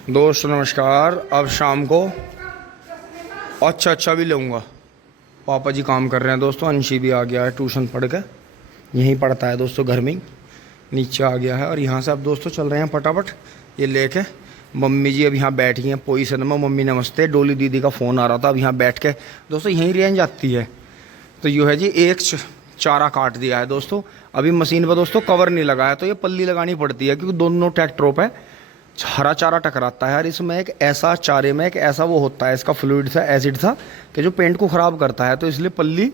दोस्तों नमस्कार। अब शाम को अच्छा भी लूँगा। पापा जी काम कर रहे हैं दोस्तों। अंशी भी आ गया है ट्यूशन पढ़ के, यहीं पढ़ता है दोस्तों, घर में ही नीचे आ गया है। और यहाँ से अब दोस्तों चल रहे हैं फटाफट ये लेके। मम्मी जी अब यहाँ बैठी हैं पोजीशन में। मम्मी नमस्ते। डोली दीदी का फ़ोन आ रहा था। अब यहाँ बैठ के दोस्तों यहीं रेंज आती है। तो यूँ है जी, एक चारा काट दिया है दोस्तों। अभी मशीन पर दोस्तों कवर नहीं लगा है, तो ये पल्ली लगानी पड़ती है क्योंकि दोनों ट्रैक्टरों पे हरा चारा टकराता है। और इसमें एक ऐसा चारे में एक ऐसा वो होता है, इसका फ्लूइड सा, एसिड सा, कि जो पेंट को ख़राब करता है। तो इसलिए पल्ली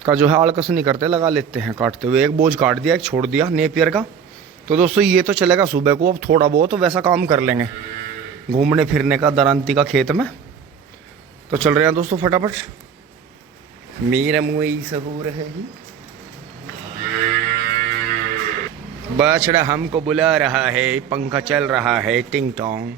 का जो है आड़कस नहीं करते, लगा लेते हैं काटते हुए। एक बोझ काट दिया, एक छोड़ दिया नेपियर का। तो दोस्तों ये तो चलेगा सुबह को। अब थोड़ा बहुत तो वैसा काम कर लेंगे घूमने फिरने का दरांती का खेत में। तो चल रहे हैं दोस्तों फटाफट। मेरा मुँह सहूर है ही, बछड़ा हमको बुला रहा है, पंखा चल रहा है टिंग टोंग।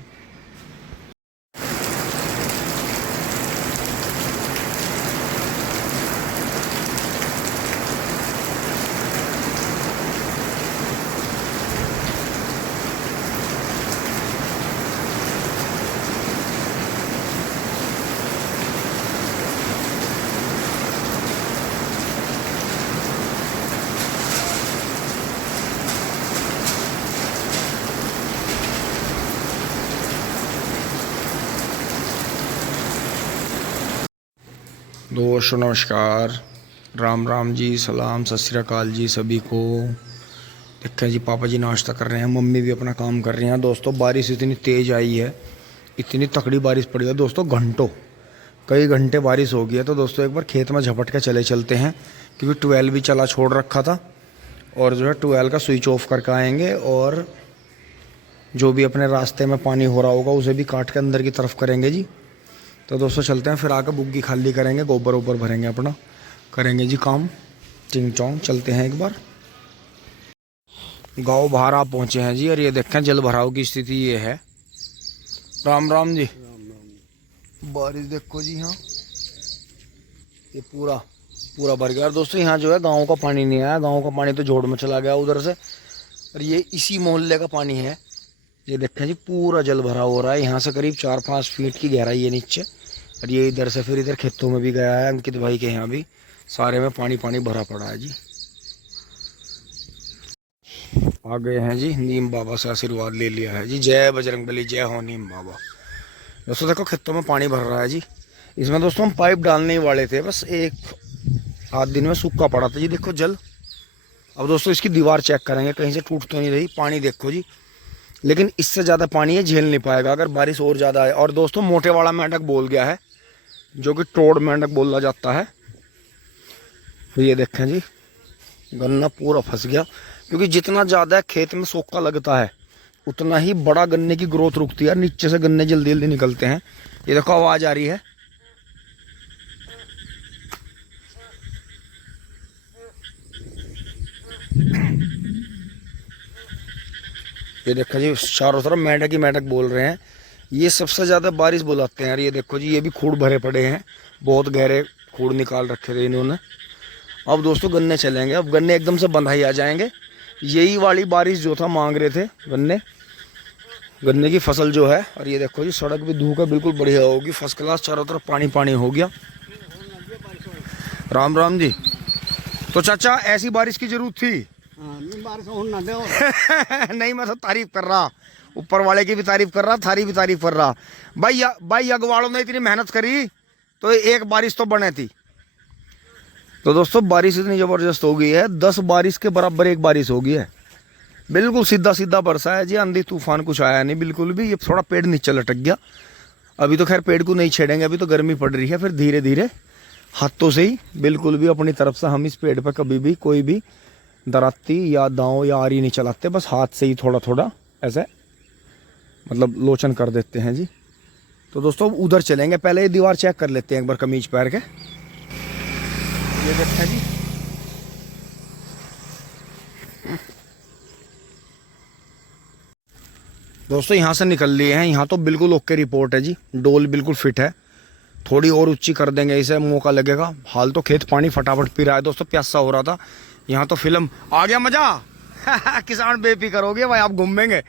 दोस्तों नमस्कार, राम राम जी, सलाम, सत श्री अकाल जी सभी को। देखें जी पापा जी नाश्ता कर रहे हैं, मम्मी भी अपना काम कर रही हैं। दोस्तों बारिश इतनी तेज़ आई है, इतनी तकड़ी बारिश पड़ी है दोस्तों, घंटों कई घंटे बारिश हो गई है। तो दोस्तों एक बार खेत में झपट के चलते हैं, क्योंकि 12 भी चला छोड़ रखा था। और जो है 12 का स्विच ऑफ करके आएंगे, और जो भी अपने रास्ते में पानी हो रहा होगा उसे भी काट के अंदर की तरफ करेंगे जी। तो दोस्तों चलते हैं, फिर आकर बुग्गी खाली करेंगे, गोबर वोबर भरेंगे, अपना करेंगे जी काम। चिंग चौंग चलते हैं एक बार। गाँव भारा पहुँचे हैं जी, और ये देखें जल भराव की स्थिति ये है। राम राम जी। बारिश देखो जी, हाँ ये पूरा पूरा भर गया। और दोस्तों यहाँ जो है गाँव का पानी नहीं आया, गाँव का पानी तो जोड़ में चला गया उधर से। और ये इसी मोहल्ले का पानी है। ये देखें जी पूरा जल भरा हो रहा है। यहाँ से करीब 4-5 फीट की गहराई है नीचे। और ये इधर से फिर इधर खेतों में भी गया है, अंकित भाई के यहाँ भी सारे में पानी पानी भरा पड़ा है जी। आ गए हैं जी, नीम बाबा से आशीर्वाद ले लिया है जी। जय बजरंगबली, जय हो नीम बाबा। दोस्तों देखो खेतों में पानी भर रहा है जी। इसमें दोस्तों हम पाइप डालने ही वाले थे, बस एक आध दिन में सूखा पड़ा था जी। देखो जल। अब दोस्तों इसकी दीवार चेक करेंगे, कहीं से टूट तो नहीं रही। पानी देखो जी, लेकिन इससे ज़्यादा पानी ये झेल नहीं पाएगा अगर बारिश और ज़्यादा आए। और दोस्तों मोटे वाला मेंढक बोल गया है, जो कि टोड़ मेंढक बोला जाता है। तो ये देखें जी, गन्ना पूरा फंस गया, क्योंकि जितना ज़्यादा खेत में सोखा लगता है उतना ही बड़ा गन्ने की ग्रोथ रुकती है, नीचे से गन्ने जल्दी जल्दी निकलते हैं। ये देखो आवाज़ आ रही है। ये देखो जी चारों तरफ मेंढक ही मेंढक बोल रहे हैं। ये सबसे ज़्यादा बारिश बुलाते हैं। ये देखो जी, ये भी खूड़ भरे पड़े हैं, बहुत गहरे खूड़ निकाल रखे थे इन्होंने। अब दोस्तों गन्ने चलेंगे, अब गन्ने एकदम से बंधाई आ जाएंगे। यही वाली बारिश जो था मांग रहे थे गन्ने की फसल जो है। और ये देखो जी सड़क भी धूप है, बिल्कुल बढ़िया होगी, फर्स्ट क्लास, चारों तरफ पानी पानी हो गया। राम राम जी। तो चाचा ऐसी बारिश की जरूरत थी। नहीं मैं तो तारीफ कर रहा, ऊपर वाले की भी तारीफ कर रहा, थारी भी तारीफ कर रहा। भाई अगवाड़ों ने इतनी मेहनत करी तो एक बारिश तो बने थी। तो दोस्तों बारिश इतनी ज़बरदस्त हो गई है, 10 बारिश के बराबर एक बारिश हो गई है। बिल्कुल सीधा सीधा बरसा है जी, आंधी तूफान कुछ आया नहीं बिल्कुल भी। ये थोड़ा पेड़ नीचे लटक गया, अभी तो खैर पेड़ को नहीं छेड़ेंगे, अभी तो गर्मी पड़ रही है। फिर धीरे धीरे हाथों से ही बिल्कुल भी अपनी तरफ से हम इस पेड़ पर कभी भी कोई भी दराती या दांव या आरी नहीं चलाते, बस हाथ से ही थोड़ा थोड़ा ऐसे मतलब लोचन कर देते हैं जी। तो दोस्तों उधर चलेंगे, पहले ये दीवार चेक कर लेते हैं एक बार कमीज पैर के। ये देखते हैं जी, दोस्तों यहाँ से निकल लिए हैं। यहाँ तो बिल्कुल ओके रिपोर्ट है जी, डोल बिल्कुल फिट है। थोड़ी और ऊंची कर देंगे, इसे मौका लगेगा। हाल तो खेत पानी फटाफट पी रहा है दोस्तों, प्यासा हो रहा था। यहाँ तो फिल्म आ गया मजा। किसान बेफिक्र हो गया भाई, आप घूमेंगे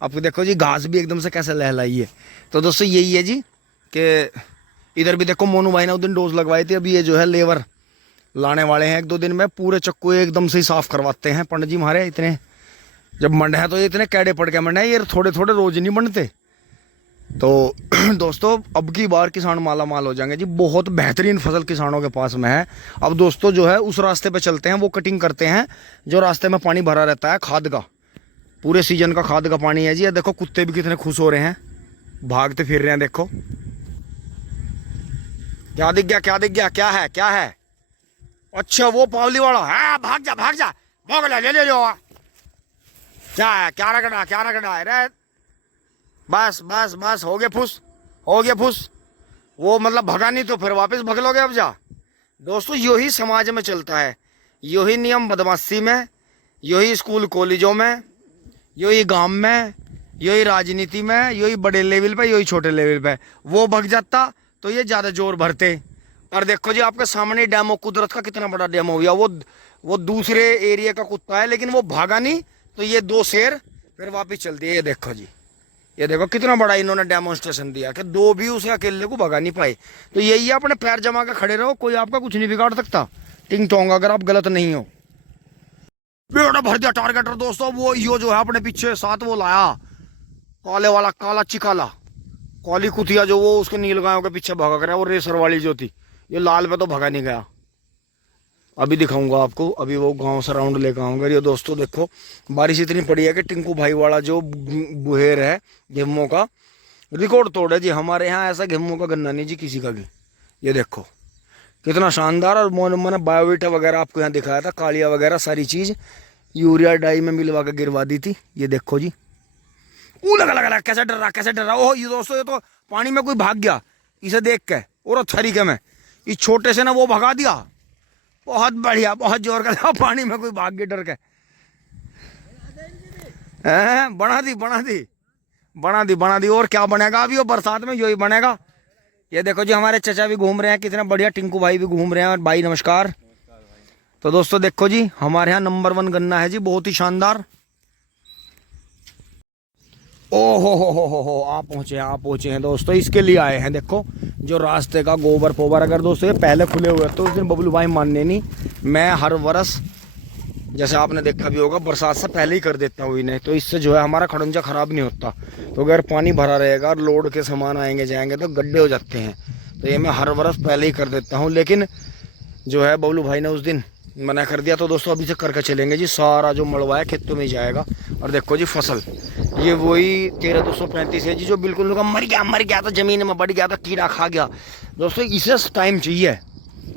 आपको देखो जी घास भी एकदम से कैसे लहलाई है। तो दोस्तों यही है जी कि इधर भी देखो मोनू भाई ने उस दिन डोज लगवाई थी। अभी ये जो है लेबर लाने वाले हैं 1-2 दिन में, पूरे चक्कू एकदम से ही साफ करवाते हैं पंडित जी हमारे। इतने जब मंड है तो ये इतने कैडे पड़ के मंड है, ये थोड़े थोड़े रोज नहीं बनते। तो दोस्तों अब की बार किसान माला माल हो जाएंगे जी। बहुत बेहतरीन फसल किसानों के पास में है। अब दोस्तों जो है उस रास्ते पे चलते हैं, वो कटिंग करते हैं जो रास्ते में पानी भरा रहता है खाद का, पूरे सीजन का खाद का पानी है जी। ये देखो कुत्ते भी कितने खुश हो रहे हैं, भागते फिर रहे हैं। देखो क्या दिख गया, क्या दिख गया, क्या है, क्या है? अच्छा वो पावली वाला है, भाग जा भाग जा, भाग ले ले लो। क्या है, क्या रगड़ा, क्या रगड़ा है रे? बस बस बस हो गया फुस, हो गया फुस। वो मतलब भगा नहीं तो फिर वापस भग लोगे अब जा। दोस्तों यही समाज में चलता है, यही नियम बदमाशी में, यही स्कूल कॉलेजों में, यही गांव में, यही राजनीति में, यही बड़े लेवल पे, यही छोटे लेवल पे। वो भग जाता तो ये ज़्यादा जोर भरते। और देखो जी आपके सामने डेमो, कुदरत का कितना बड़ा डेमो हुआ। वो दूसरे एरिया का कुत्ता है लेकिन वो भागा नहीं, तो ये 2 शेर फिर वापस चल दिए। ये देखो जी, ये देखो कितना बड़ा इन्होंने डेमोन्स्ट्रेशन दिया कि 2 भी उसे अकेले को भगा नहीं पाए। तो यही है, अपने पैर जमा के खड़े रहो, कोई आपका कुछ नहीं बिगाड़ सकता। टिंग टोंग अगर आप गलत नहीं हो। बेटा भर दिया टारगेटर दोस्तों। वो यो जो है अपने पीछे साथ वो लाया काले वाला, काला चिकाला, काली कुतिया जो वो उसके नील गायों के पीछे भागा कर, वो रेसर वाली जो थी। ये लाल पे तो भगा नहीं गया। अभी दिखाऊंगा आपको, अभी वो गांव से राउंड लेकर आऊंगा। ये दोस्तों देखो बारिश इतनी पड़ी है कि टिंकू भाई वाला जो बुहेर है गेहूं का, रिकॉर्ड तोड़ है जी। हमारे यहाँ ऐसा गेहूं का गन्ना नहीं जी किसी का भी। ये देखो कितना शानदार। और मैंने बायोवीटा वगैरह आपको यहाँ दिखाया था, कालिया वगैरह सारी चीज़ यूरिया डाई में मिलवा कर गिरवा दी थी। ये देखो जी, लगा लगा लगा, कैसे डर रहा, कैसे डर रहा। ओह ये दोस्तों ये तो पानी में कोई भाग गया इसे देख के, और तरीके में इस छोटे से ना वो भगा दिया। बहुत बढ़िया, बहुत जोर का पानी में कोई भाग गया डर के। बना दी बना दी बना दी बना दी। और क्या बनेगा अभी वो बरसात में, यही बनेगा। ये देखो जी हमारे चचा भी घूम रहे हैं, कितना बढ़िया। टिंकू भाई भी घूम रहे हैं। और भाई नमस्कार। तो दोस्तों देखो जी हमारे यहाँ नंबर 1 गन्ना है जी, बहुत ही शानदार। ओ हो आप पहुंचे हैं दोस्तों, इसके लिए आए हैं। देखो जो रास्ते का गोबर पोबर, अगर दोस्तों ये पहले खुले हुए तो उस दिन बबलू भाई मानने नहीं, मैं हर वर्ष जैसे आपने देखा भी होगा बरसात से पहले ही कर देता हूँ इन्हें। तो इससे जो है हमारा खड़ंजा खराब नहीं होता। तो अगर पानी भरा रहेगा और लोड के सामान आएंगे जाएंगे तो गड्ढे हो जाते हैं। तो ये मैं हर वर्ष पहले ही कर देता हूँ, लेकिन जो है बबलू भाई ने उस दिन मना कर दिया। तो दोस्तों अभी से करके चलेंगे जी, सारा जो मलबा है खेतों में ही जाएगा। और देखो जी फसल ये वही 13,235 है जी, जो बिल्कुल मर गया तो ज़मीन में बढ़ गया था, कीड़ा खा गया। दोस्तों इसे टाइम चाहिए,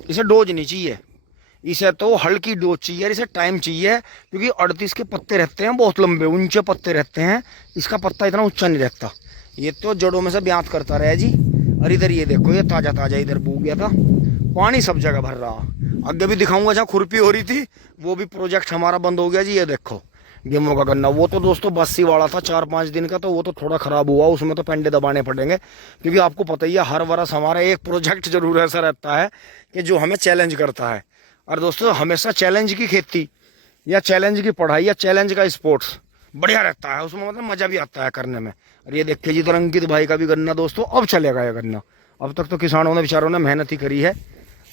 इसे डोज नहीं चाहिए, इसे तो हल्की डोज चाहिए, इसे टाइम चाहिए। क्योंकि 38 के पत्ते रहते हैं, बहुत लंबे ऊंचे पत्ते रहते हैं। इसका पत्ता इतना ऊंचा नहीं रहता, ये तो जड़ों में से ब्यात करता रहा जी। और इधर ये देखो ये ताज़ा ताज़ा इधर बू गया था, पानी सब जगह भर रहा। आगे भी दिखाऊंगा जहाँ खुरपी हो रही थी, वो भी प्रोजेक्ट हमारा बंद हो गया जी। ये देखो गेहूं का गन्ना, वो तो दोस्तों बस्सी वाला था 4-5 दिन का, तो वो तो थोड़ा ख़राब हुआ, उसमें तो पेंडे दबाने पड़ेंगे। क्योंकि आपको पता ही है हर वर्ष हमारा एक प्रोजेक्ट जरूर ऐसा रहता है कि जो हमें चैलेंज करता है। और दोस्तों हमेशा चैलेंज की खेती या चैलेंज की पढ़ाई या चैलेंज का स्पोर्ट्स बढ़िया रहता है, उसमें मतलब मज़ा भी आता है करने में। और ये देखिए जी तो अंकित भाई का भी गन्ना दोस्तों अब चलेगा ये गन्ना। अब तक तो किसानों ने बेचारों ने मेहनत ही करी है,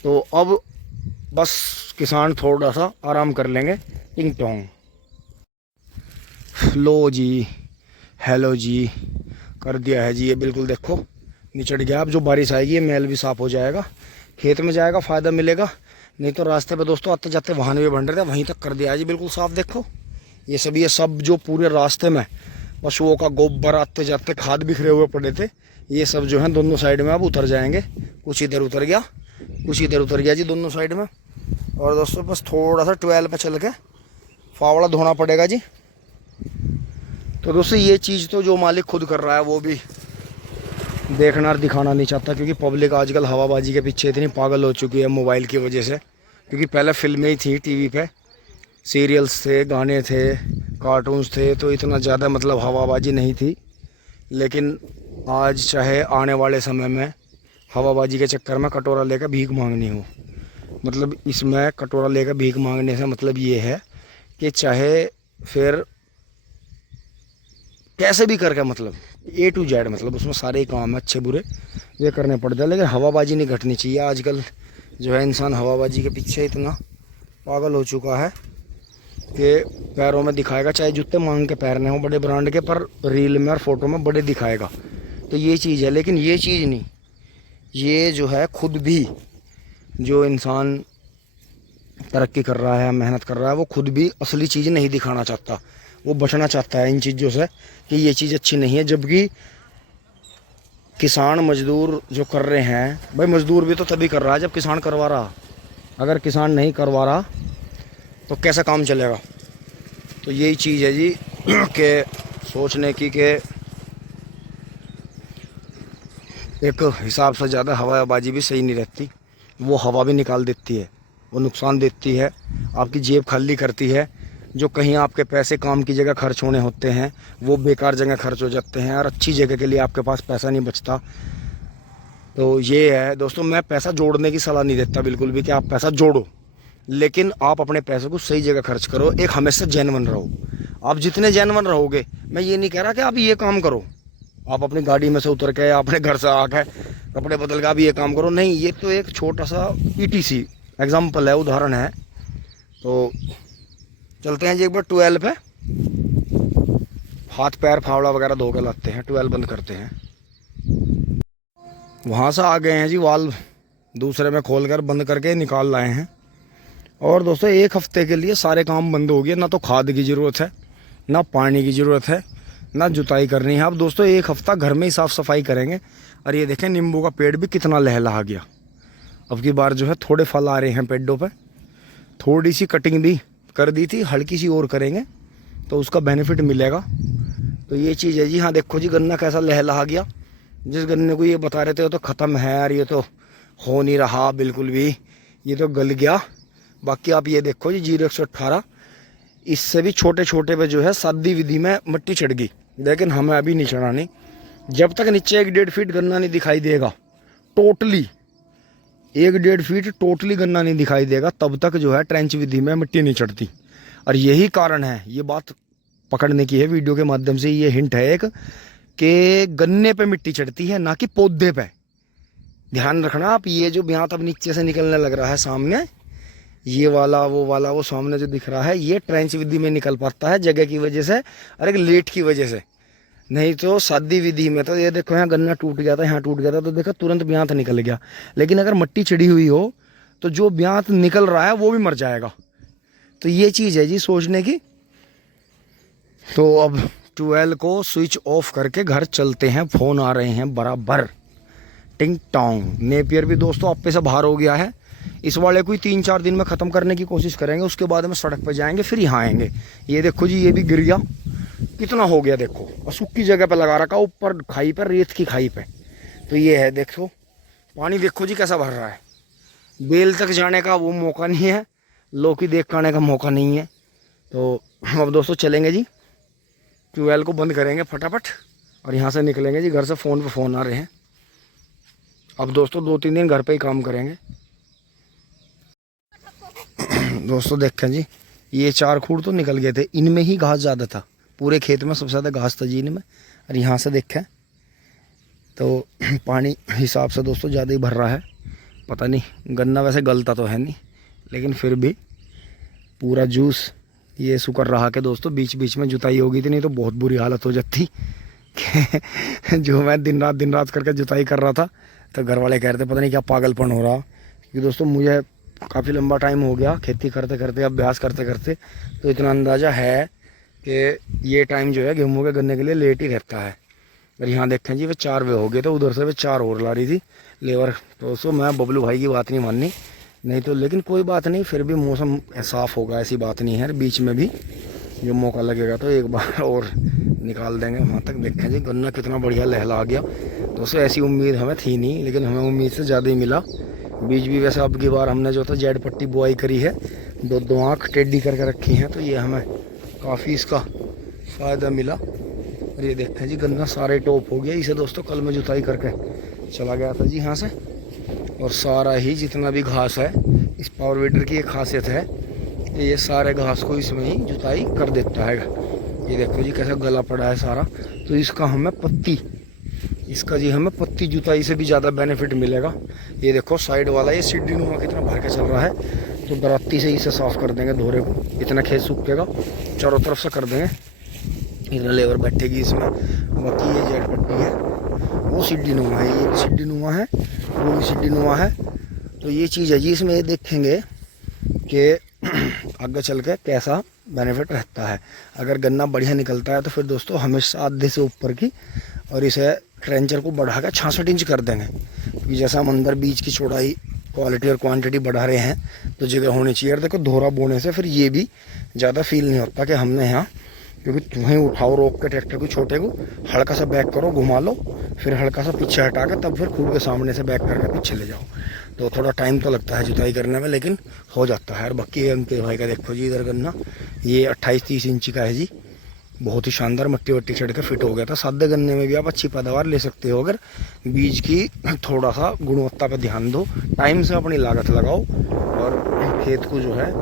तो अब बस किसान थोड़ा सा आराम कर लेंगे। टिंग टोंग लो जी, हेलो जी, कर दिया है जी। ये बिल्कुल देखो निचड़ गया। अब जो बारिश आएगी ये मैल भी साफ़ हो जाएगा, खेत में जाएगा, फ़ायदा मिलेगा। नहीं तो रास्ते पे दोस्तों आते जाते वाहन भी बन रहे थे, वहीं तक कर दिया है जी बिल्कुल साफ़। देखो ये सब जो पूरे रास्ते में पशुओं का गोबर आते जाते खाद बिखरे हुए पड़े थे, ये सब जो है दोनों साइड में अब उतर जाएंगे। कुछ इधर उतर गया, कुछ इधर उतर गया जी दोनों साइड में। और दोस्तों बस थोड़ा सा 12 पे चल के फावड़ा धोना पड़ेगा जी। तो दोस्तों ये चीज़ तो जो मालिक खुद कर रहा है वो भी देखना और दिखाना नहीं चाहता, क्योंकि पब्लिक आजकल हवाबाजी के पीछे इतनी पागल हो चुकी है मोबाइल की वजह से। क्योंकि पहले फिल्में ही थी टीवी पे, सीरियल्स थे, गाने थे, कार्टून्स थे, तो इतना ज़्यादा मतलब हवाबाजी नहीं थी। लेकिन आज चाहे आने वाले समय में हवाबाजी के चक्कर में कटोरा लेकर भीख मांगनी हो, मतलब इसमें कटोरा लेकर भीख मांगने से मतलब ये है कि चाहे फिर कैसे भी करके, मतलब A to Z, मतलब उसमें सारे ही काम है अच्छे बुरे ये करने पड़ते हैं। लेकिन हवाबाजी नहीं घटनी चाहिए। आजकल जो है इंसान हवाबाजी के पीछे इतना पागल हो चुका है कि पैरों में दिखाएगा, चाहे जूते मांग के पहनने हो बड़े ब्रांड के, पर रील में और फोटो में बड़े दिखाएगा। तो ये चीज़ है। लेकिन ये चीज़ नहीं, ये जो है खुद भी जो इंसान तरक्की कर रहा है, मेहनत कर रहा है, वो खुद भी असली चीज़ नहीं दिखाना चाहता। वो बचना चाहता है इन चीज़ों से कि ये चीज़ अच्छी नहीं है। जबकि किसान मजदूर जो कर रहे हैं, भाई मजदूर भी तो तभी कर रहा है जब किसान करवा रहा। अगर किसान नहीं करवा रहा तो कैसा काम चलेगा। तो यही चीज़ है जी कि सोचने की कि एक हिसाब से ज़्यादा हवाबाजी भी सही नहीं रहती। वो हवा भी निकाल देती है, वो नुकसान देती है, आपकी जेब खाली करती है। जो कहीं आपके पैसे काम की जगह खर्च होने होते हैं वो बेकार जगह खर्च हो जाते हैं और अच्छी जगह के लिए आपके पास पैसा नहीं बचता। तो ये है दोस्तों, मैं पैसा जोड़ने की सलाह नहीं देता बिल्कुल भी कि आप पैसा जोड़ो, लेकिन आप अपने पैसे को सही जगह खर्च करो। एक हमेशा जेन्युइन रहो। आप जितने जेन्युइन रहोगे, मैं ये नहीं कह रहा कि आप ये काम करो, आप अपनी गाड़ी में से उतर के अपने घर से आके कपड़े बदल के आप ये काम करो, नहीं। ये तो एक छोटा सा ETC एग्जाम्पल है, उदाहरण है। तो चलते हैं जी एक बार 12 पे, हाथ पैर फावड़ा वगैरह धो के लाते हैं, 12 बंद करते हैं। वहाँ से आ गए हैं जी, वाल्व दूसरे में खोल कर बंद करके निकाल लाए हैं। और दोस्तों एक हफ्ते के लिए सारे काम बंद हो गए। ना तो खाद की ज़रूरत है, ना पानी की ज़रूरत है, ना जुताई करनी है। अब दोस्तों एक हफ्ता घर में ही साफ़ सफाई करेंगे। और ये देखें नींबू का पेड़ भी कितना लहलहा गया। अब की बार जो है थोड़े फल आ रहे हैं पेड़ों पे। थोड़ी सी कटिंग भी कर दी थी, हल्की सी और करेंगे तो उसका बेनिफिट मिलेगा। तो ये चीज़ है जी। हाँ देखो जी गन्ना कैसा लहलहा गया। जिस गन्ने को ये बता रहे थे वो तो ख़त्म है यार, ये तो हो नहीं रहा बिल्कुल भी, ये तो गल गया। बाकी आप ये देखो जी 0-118, इससे भी छोटे छोटे पे जो है सादी विधि में मिट्टी चढ़ गई। लेकिन हमें अभी नहीं चढ़ानी। जब तक नीचे 1-1.5 फीट गन्ना नहीं दिखाई देगा टोटली, 1-1.5 फीट टोटली गन्ना नहीं दिखाई देगा, तब तक जो है ट्रेंच विधि में मिट्टी नहीं चढ़ती। और यही कारण है, ये बात पकड़ने की है वीडियो के माध्यम से, ये हिंट है एक कि गन्ने पे मिट्टी चढ़ती है ना कि पौधे पे। ध्यान रखना आप। ये जो ब्यात अब नीचे से निकलने लग रहा है सामने, ये वाला वो सामने जो दिख रहा है, ये ट्रेंच विधि में निकल पाता है जगह की वजह से और एक लेट की वजह से। नहीं तो सादी विधि में तो ये देखो यहाँ गन्ना टूट गया था, यहाँ टूट गया था तो देखो तुरंत ब्यात निकल गया। लेकिन अगर मिट्टी चढ़ी हुई हो तो जो ब्यात निकल रहा है वो भी मर जाएगा। तो ये चीज़ है जी सोचने की। तो अब 12 को स्विच ऑफ करके घर चलते हैं। फ़ोन आ रहे हैं बराबर, टिंग टोंग। नेपियर भी दोस्तों आप पे से बाहर हो गया है। इस वाले को ही 3-4 दिन में ख़त्म करने की कोशिश करेंगे, उसके बाद में सड़क पर जाएंगे, फिर यहाँ आएंगे। ये देखो जी ये भी गिर गया, कितना हो गया देखो। और सूखी जगह पे लगा रखा, ऊपर खाई पर, रेत की खाई पे। तो ये है देखो, पानी देखो जी कैसा भर रहा है। बेल तक जाने का वो मौका नहीं है, लौकी देख आने का मौका नहीं है। तो अब दोस्तों चलेंगे जी, 12 को बंद करेंगे फटाफट और यहाँ से निकलेंगे जी। घर से फ़ोन पे फ़ोन आ रहे हैं। अब दोस्तों 2-3 दिन घर पे ही काम करेंगे। दोस्तों देखें जी, ये 4 खूड़ तो निकल गए थे, इनमें ही घास ज़्यादा था। पूरे खेत में सबसे ज़्यादा घास था जी इनमें। और यहाँ से देखें तो पानी हिसाब से दोस्तों ज़्यादा ही भर रहा है। पता नहीं, गन्ना वैसे गलता तो है नहीं, लेकिन फिर भी पूरा जूस ये शुक्र रहा कि दोस्तों बीच बीच में जुताई हो गई थी, नहीं तो बहुत बुरी हालत हो जाती। जो मैं दिन रात करके जुताई कर रहा था तो घर वाले कह रहे थे पता नहीं क्या पागलपन हो रहा। क्योंकि दोस्तों मुझे काफ़ी लंबा टाइम हो गया खेती करते करते, अभ्यास करते करते, तो इतना अंदाज़ा है कि ये टाइम जो है गेहूँ के गन्ने के लिए लेट ही रहता है। और यहाँ देखें जी वे 4 वे हो गए, तो उधर से वे 4 और ला रही थी लेबर। तो उसको मैं बबलू भाई की बात नहीं माननी, नहीं तो लेकिन कोई बात नहीं, फिर भी मौसम साफ़ होगा ऐसी बात नहीं है। बीच में भी जो मौका लगेगा तो एक बार और निकाल देंगे वहाँ तक। देखें जी गन्ना कितना बढ़िया लहला गया। दोस्तों ऐसी उम्मीद हमें थी नहीं, लेकिन हमें उम्मीद से ज़्यादा ही मिला। बीज भी वैसे अब की बार हमने जो था जेड पट्टी बुआई करी है, 2 आँख टेढ़ी करके रखी हैं, तो ये हमें काफ़ी इसका फ़ायदा मिला। और ये देखें जी गन्ना सारे टॉप हो गया। इसे दोस्तों कल मैं जुताई करके चला गया था जी यहाँ से। और सारा ही जितना भी घास है, इस पावर वीडर की एक खासियत है कि ये सारे घास को इसमें ही जुताई कर देता है। ये देखो जी कैसा गला पड़ा है सारा। तो इसका हमें पत्ती, इसका जी हमें पत्ती जुताई से भी ज़्यादा बेनिफिट मिलेगा। ये देखो साइड वाला ये सीढ़ी नुमा कितना भर के चल रहा है। तो दराती से इसे साफ़ कर देंगे धोरे को, इतना खेत सूखेगा चारों तरफ से कर देंगे। इतना लेबर बैठेगी इसमें। बाकी ये जेट पट्टी है, वो सीढ़ी नुमा है, ये भी सीढ़ी नुमा है, वो भी सीढ़ी नुमा है। तो ये चीज़ है जी इसमें, ये देखेंगे कि आगे चल के कैसा बेनिफिट रहता है। अगर गन्ना बढ़िया निकलता है तो फिर दोस्तों हमेशा आधे से ऊपर की, और इसे ट्रेंचर को बढ़ा कर 66 इंच कर देंगे। क्योंकि जैसा हम अंदर बीज की चौड़ाई, क्वालिटी और क्वांटिटी बढ़ा रहे हैं तो जगह होनी चाहिए। और देखो धोरा बोने से फिर ये भी ज़्यादा फील नहीं होता कि हमने यहाँ, क्योंकि वहीं उठाओ रोक के ट्रैक्टर को, छोटे को हल्का सा बैक करो, घुमा लो, फिर हल्का सा पीछे हटा के तब फिर खुद के सामने से बैक करके पीछे ले जाओ। तो थोड़ा टाइम तो लगता है जुताई करने में, लेकिन हो जाता है। और बाकी एमके भाई का देखो जी इधर गन्ना, ये 28-30 इंची का है जी, बहुत ही शानदार। मट्टी वट्टी चढ़ के फिट हो गया था। सादे गन्ने में भी आप अच्छी पैदावार ले सकते हो अगर बीज की थोड़ा सा गुणवत्ता पे ध्यान दो, टाइम से अपनी लागत लगाओ और खेत को जो है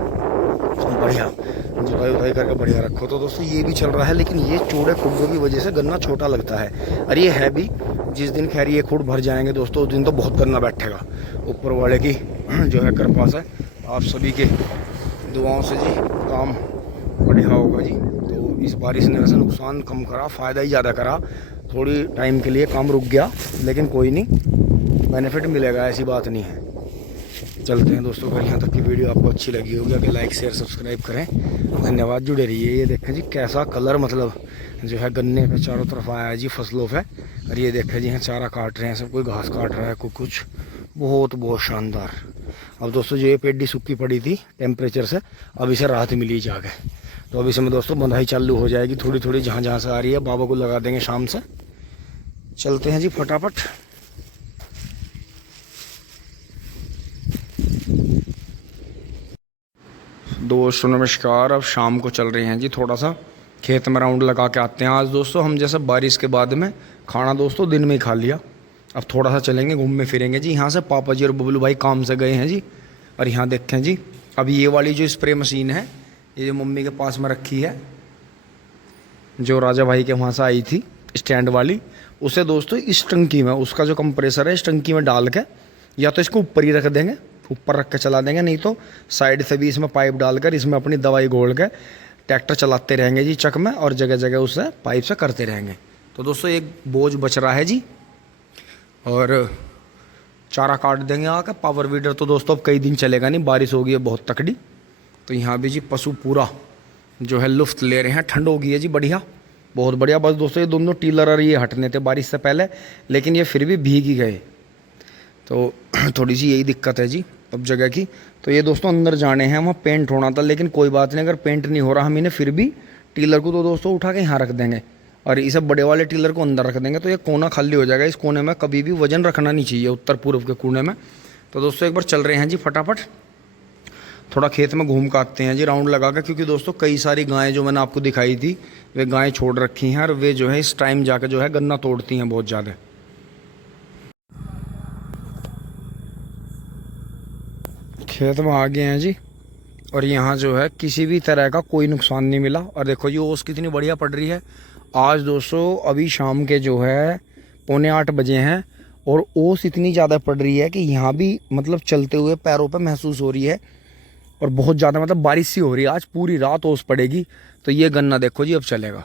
बढ़िया जुताई उताई करके बढ़िया रखो। तो दोस्तों ये भी चल रहा है, लेकिन ये चौड़े खुड्डों की वजह से गन्ना छोटा लगता है। और ये है भी, जिस दिन खैर ये खुड भर जाएंगे दोस्तों उस दिन तो बहुत गन्ना बैठेगा। ऊपर वाले की जो है कृपा से, आप सभी के दुआओं से जी काम बढ़िया होगा जी। तो इस बारिश ने वैसे नुकसान कम करा, फ़ायदा ही ज़्यादा करा। थोड़ी टाइम के लिए काम रुक गया, लेकिन कोई नहीं, बेनिफिट मिलेगा, ऐसी बात नहीं है। चलते हैं दोस्तों, अगर यहाँ तक की वीडियो आपको अच्छी लगी होगी अगर लाइक शेयर सब्सक्राइब करें, धन्यवाद, जुड़े रहिए। ये देखें जी कैसा कलर मतलब जो है गन्ने पे चारों तरफ आया है जी फसलों पे। और ये देखें जी यहाँ चारा काट रहे हैं सब, कोई घास काट रहा है, कोई कुछ, बहुत बहुत शानदार। अब दोस्तों जो ये पेडी सूखी पड़ी थी टेम्परेचर से, अब इसे राहत मिली जाके। तो अब इसमें दोस्तों बंधाई चालू हो जाएगी थोड़ी थोड़ी, जहाँ जहाँ से आ रही है। बाबा को लगा देंगे शाम से। चलते हैं जी फटाफट। दोस्तों नमस्कार, अब शाम को चल रहे हैं जी, थोड़ा सा खेत में राउंड लगा के आते हैं। आज दोस्तों हम जैसे बारिश के बाद में खाना दोस्तों दिन में ही खा लिया, अब थोड़ा सा चलेंगे घूमने फिरेंगे जी। यहाँ से पापा जी और बबलू भाई काम से गए हैं जी। और यहाँ देखें जी, अब ये वाली जो स्प्रे मशीन है, ये जो मम्मी के पास में रखी है, जो राजा भाई के वहाँ से आई थी स्टैंड वाली, उसे दोस्तों इस टंकी में, उसका जो कंप्रेसर है इस टंकी में डाल के, या तो इसको ऊपर ही रख देंगे, ऊपर रख के चला देंगे, नहीं तो साइड से भी इसमें पाइप डालकर इसमें अपनी दवाई घोल के ट्रैक्टर चलाते रहेंगे जी चक में, और जगह जगह उससे पाइप से करते रहेंगे। तो दोस्तों एक बोझ बच रहा है जी, और चारा काट देंगे आकर। पावर वीडर तो दोस्तों अब कई दिन चलेगा नहीं, बारिश हो गई है बहुत तकड़ी। तो यहाँ भी जी पशु पूरा जो है लुफ्त ले रहे हैं, ठंड हो गई है जी बढ़िया, बहुत बढ़िया। बस दोस्तों ये दोनों टीलर और ये हटने थे बारिश से पहले, लेकिन ये फिर भी भीग ही गए। तो थोड़ी सी यही दिक्कत है जी अब जगह की। तो ये दोस्तों अंदर जाने हैं, वहाँ पेंट होना था, लेकिन कोई बात नहीं, अगर पेंट नहीं हो रहा हम इन्हें फिर भी टीलर को तो दोस्तों उठा के यहाँ रख देंगे, और इसे बड़े वाले टीलर को अंदर रख देंगे। तो ये कोना खाली हो जाएगा। इस कोने में कभी भी वजन रखना नहीं चाहिए, उत्तर पूर्व के कोने में। तो दोस्तों एक बार चल रहे हैं जी फटाफट, थोड़ा खेत में घूम के आते हैं जी राउंड लगा कर। क्योंकि दोस्तों कई सारी गायें जो मैंने आपको दिखाई थी, वे गायें छोड़ रखी हैं, और वे जो है इस टाइम जाकर जो है गन्ना तोड़ती हैं बहुत ज़्यादा। खेत में आ गए हैं जी, और यहाँ जो है किसी भी तरह का कोई नुकसान नहीं मिला। और देखो जी ओस कितनी बढ़िया पड़ रही है आज दोस्तों। अभी शाम के जो है 7:45 बजे हैं, और ओस इतनी ज़्यादा पड़ रही है कि यहाँ भी मतलब चलते हुए पैरों पे महसूस हो रही है, और बहुत ज़्यादा मतलब बारिश सी हो रही है। आज पूरी रात ओस पड़ेगी। तो ये गन्ना देखो जी अब चलेगा।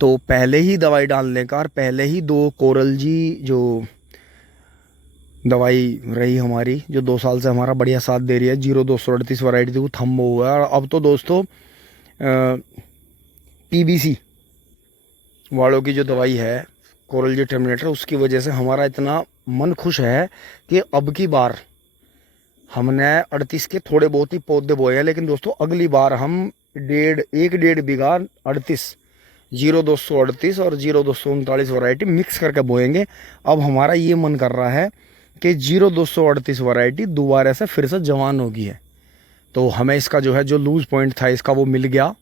तो पहले ही दवाई डालने का, और पहले ही 2 कोरल जी जो दवाई रही हमारी, जो 2 साल से हमारा बढ़िया साथ दे रही है, 0238 वैरायटी थी, वो थम हुआ है। और अब तो दोस्तों PBC वालों की जो दवाई है कोरल जी टर्मिनेटर, उसकी वजह से हमारा इतना मन खुश है कि अब की बार हमने 38 के थोड़े बहुत ही पौधे बोए हैं, लेकिन दोस्तों अगली बार हम 1.5 बीघा 38 0238 और 0239 वैरायटी मिक्स करके बोएंगे। अब हमारा ये मन कर रहा है कि 0238 वैरायटी दोबारा से फिर से जवान होगी है। तो हमें इसका जो है जो लूज पॉइंट था इसका वो मिल गया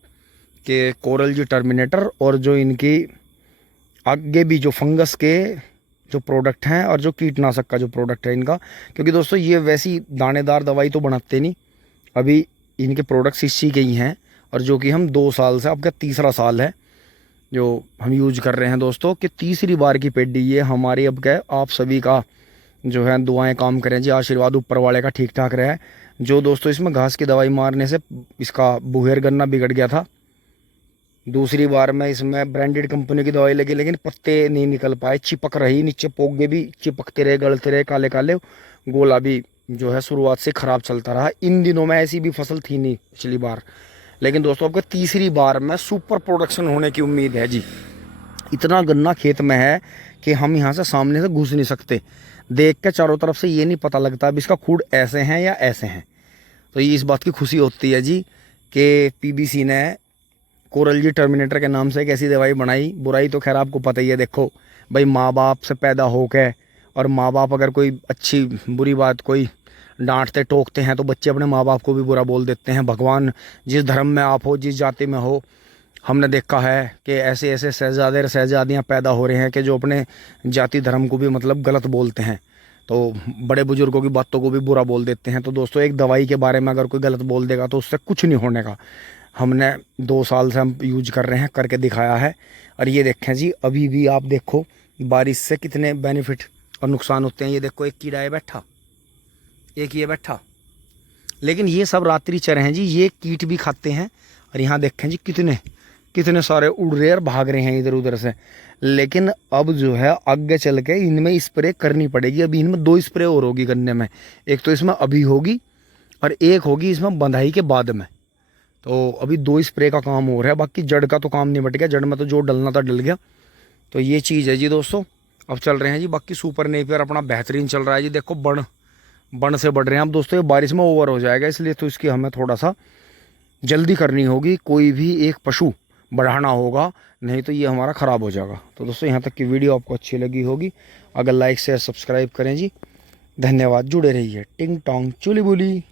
कि कोरल जी टर्मिनेटर, और जो इनकी आगे भी जो फंगस के जो प्रोडक्ट हैं, और जो कीटनाशक का जो प्रोडक्ट है इनका, क्योंकि दोस्तों ये वैसी दानेदार दवाई तो बनाते नहीं, अभी इनके प्रोडक्ट्स इसी के ही हैं। और जो कि हम 2 साल से, अब क्या तीसरा साल है जो हम यूज कर रहे हैं दोस्तों, कि तीसरी बार की पेडी ये हमारी। अब क्या है, आप सभी का जो है दुआएं काम करें जी, आशीर्वाद ऊपर वाले का ठीक ठाक रहे। जो दोस्तों इसमें घास की दवाई मारने से इसका बुहेर गन्ना बिगड़ गया था। दूसरी बार में इसमें ब्रांडेड कंपनी की दवाई लगी, लेकिन पत्ते नहीं निकल पाए, चिपक रही, नीचे पोगे भी चिपकते रहे, गलते रहे, काले काले। गोला भी जो है शुरुआत से खराब चलता रहा। इन दिनों में ऐसी भी फसल थी नहीं पिछली बार, लेकिन दोस्तों आपको तीसरी बार में सुपर प्रोडक्शन होने की उम्मीद है जी। इतना गन्ना खेत में है कि हम यहाँ से सामने से घुस नहीं सकते, देख के चारों तरफ से ये नहीं पता लगता अब इसका खूड ऐसे हैं या ऐसे हैं। तो ये इस बात की खुशी होती है जी कि पीबीसी ने कोरल जी टर्मिनेटर के नाम से एक ऐसी दवाई बनाई। बुराई तो खैर आपको पता ही है, देखो भाई माँ बाप से पैदा हो के, और माँ बाप अगर कोई अच्छी बुरी बात कोई डांटते टोकते हैं तो बच्चे अपने माँ बाप को भी बुरा बोल देते हैं। भगवान जिस धर्म में आप हो, जिस जाति में हो, हमने देखा है कि ऐसे ऐसे शहजादे शहजादियाँ पैदा हो रहे हैं कि जो अपने जाति धर्म को भी मतलब गलत बोलते हैं, तो बड़े बुजुर्गों की बातों को भी बुरा बोल देते हैं। तो दोस्तों एक दवाई के बारे में अगर कोई गलत बोल देगा तो उससे कुछ नहीं होने का। हमने 2 साल से हम यूज कर रहे हैं, करके दिखाया है। और ये देखें जी, अभी भी आप देखो बारिश से कितने बेनिफिट और नुकसान होते हैं। ये देखो एक कीड़ा है बैठा, एक ये बैठा, लेकिन ये सब रात्रि चर हैं जी, ये कीट भी खाते हैं। और यहाँ देखें जी कितने कितने सारे उड़ रहे और भाग रहे हैं इधर उधर से। लेकिन अब जो है आगे चल के इनमें स्प्रे करनी पड़ेगी। अभी इनमें 2 स्प्रे और होगी गन्ने में, एक तो इसमें अभी होगी और एक होगी इसमें बंधाई के बाद में। तो अभी 2 स्प्रे का काम हो रहा है, बाकी जड़ का तो काम नहीं बट गया, जड़ में तो जो डलना था डल गया। तो ये चीज़ है जी दोस्तों। अब चल रहे हैं जी, बाकी सुपर नेपियर अपना बेहतरीन चल रहा है जी। देखो बण से बढ़ रहे हैं अब दोस्तों, ये बारिश में ओवर हो जाएगा, इसलिए तो इसकी हमें थोड़ा सा जल्दी करनी होगी। कोई भी एक पशु बढ़ाना होगा, नहीं तो ये हमारा ख़राब हो जाएगा। तो दोस्तों यहाँ तक की वीडियो आपको अच्छी लगी होगी, अगर लाइक शेयर सब्सक्राइब करें जी। धन्यवाद, जुड़े रहिए। टिंग टोंग चुली बुली।